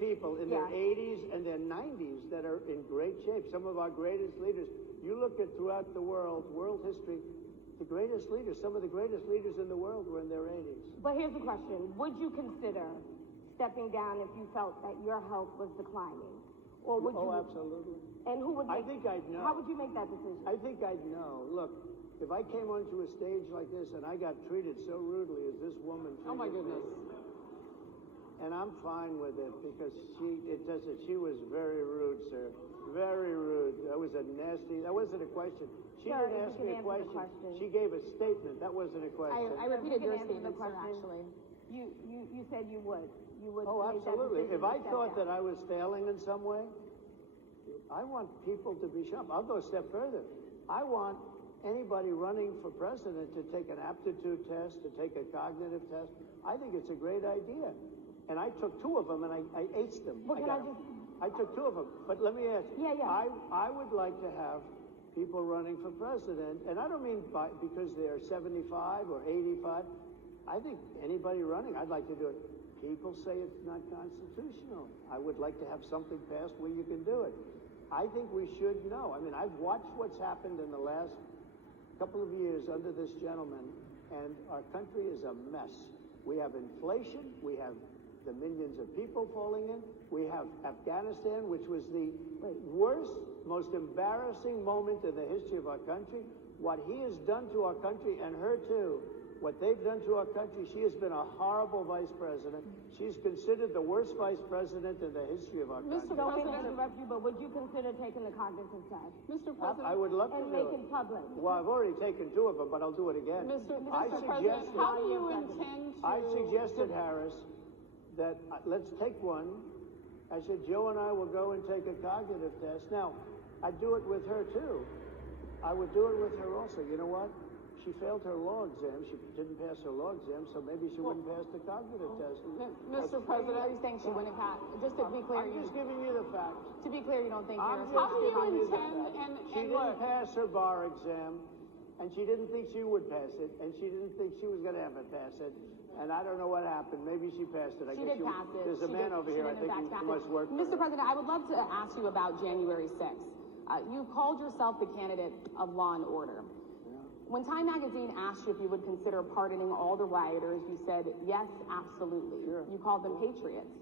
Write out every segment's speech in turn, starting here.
people in their 80s and their 90s that are in great shape. Some of our greatest leaders. You look at throughout the world history, the greatest leaders, some of the greatest leaders in the world were in their 80s. But here's the question. Would you consider stepping down if you felt that your health was declining? Or would you? Absolutely. And who would I think I'd know. How would you make that decision? I think I'd know. Look, if I came onto a stage like this and I got treated so rudely as this woman treated Oh my goodness. me, and I'm fine with it because she was very rude, sir. Very rude. That was a nasty, that wasn't a question. She didn't ask me a question. She gave a statement. That wasn't a question. I repeated your statement, sir, actually. You said you would. You would. Oh, make that absolutely. decision If I to step thought down. that I was failing in some way, I want people to be sharp. I'll go a step further. I want anybody running for president to take an aptitude test, to take a cognitive test. I think it's a great idea. And I took 2 of them and I aced them. Well, I took 2 of them. But let me ask you. Yeah. I would like to have people running for president, and I don't mean because they're 75 or 85. I think anybody running, I'd like to do it. People say it's not constitutional. I would like to have something passed where you can do it. I think we should know. I mean, I've watched what's happened in the last couple of years under this gentleman, and our country is a mess. We have inflation. We have the millions of people falling in. We have Afghanistan, which was the worst, most embarrassing moment in the history of our country. What he has done to our country, and her too, what they've done to our country, she has been a horrible vice president. She's considered the worst vice president in the history of our country. Don't mean to interrupt you, but would you consider taking the cognitive test? Mr. President. I would love to do and make it public. Well, I've already taken 2 of them, but I'll do it again. Mr. President, how do you intend to... I suggested, Harris, that let's take one. I said, Joe and I will go and take a cognitive test. Now, I'd do it with her, too. I would do it with her also. You know what? She failed her law exam. She didn't pass her law exam, so maybe she wouldn't pass the cognitive test. Mr. President, are you saying she wouldn't pass? Just to be clear, I'm just giving you the facts. To be clear, you don't think I'm you're... just How do you giving you the intend facts. She and didn't pass her bar exam, and she didn't think she would pass it, and she didn't think she was going to ever pass it. And I don't know what happened. Maybe she passed it. She did pass it. There's a man over here. I think he must work. Mr. President, I would love to ask you about January 6th. You called yourself the candidate of law and order. When Time Magazine asked you if you would consider pardoning all the rioters, you said, yes, absolutely. Sure. You called them patriots.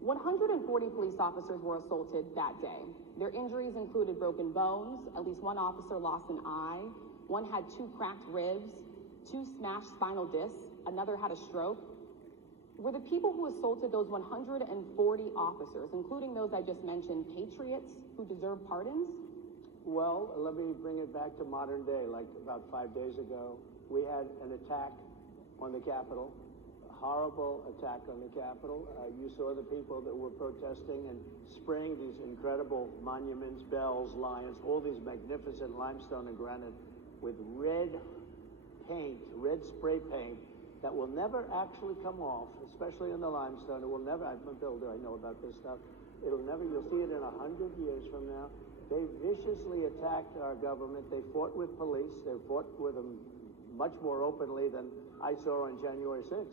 140 police officers were assaulted that day. Their injuries included broken bones, at least 1 officer lost an eye, 1 had 2 cracked ribs, 2 smashed spinal discs, another had a stroke. Were the people who assaulted those 140 officers, including those I just mentioned, patriots who deserve pardons? Well, let me bring it back to modern day. Like about 5 days ago, we had an attack on the Capitol, a horrible attack on the Capitol. You saw the people that were protesting and spraying these incredible monuments, bells, lions, all these magnificent limestone and granite with red paint, red spray paint that will never actually come off, especially in the limestone. It will never, I'm a builder, I know about this stuff. It'll never, you'll see it in 100 years from now. They viciously attacked our government. They fought with police. They fought with them much more openly than I saw on January 6th.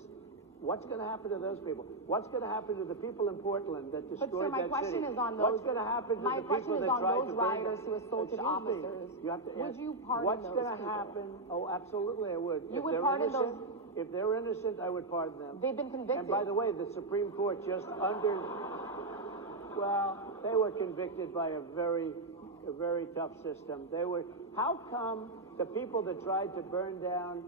What's going to happen to those people? What's going to happen to the people in Portland that destroyed that city? But sir, my question is on those. What's going to happen to the people that tried to burn? My question is on those rioters who assaulted officers. You have to would ask, you pardon what's those going to people? happen? Oh, absolutely, I would. You would pardon those? If they're innocent, I would pardon them. They've been convicted. And by the way, the Supreme Court just they were convicted by a very tough system. How come the people that tried to burn down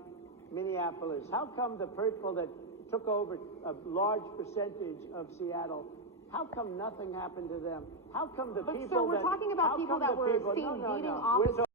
Minneapolis, how come the people that took over a large percentage of Seattle, how come nothing happened to them? How come the people But sir, we're talking about people that were seen beating officers.